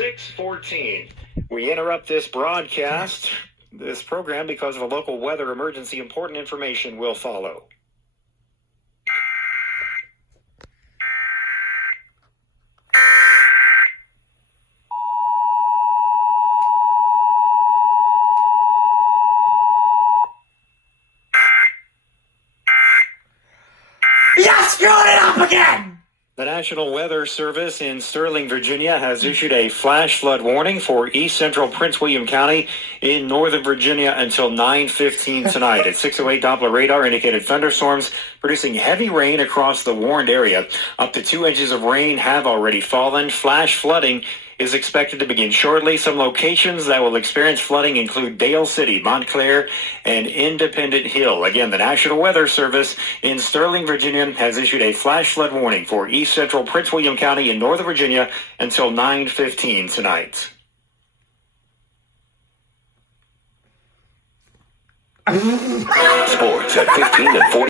6:14. We interrupt this program because of a local weather emergency. Important information will follow. You screwed it up again! The National Weather Service in Sterling, Virginia has issued a flash flood warning for east central Prince William County in northern Virginia until 9:15 tonight. At 6:08, Doppler radar indicated thunderstorms producing heavy rain across the warned area. Up to 2 inches of rain have already fallen. Flash flooding is expected to begin shortly. Some locations that will experience flooding include Dale City, Montclair, and Independent Hill. Again, the National Weather Service in Sterling, Virginia has issued a flash flood warning for east central Prince William County in northern Virginia until 9:15 tonight. Sports at 15 and 40.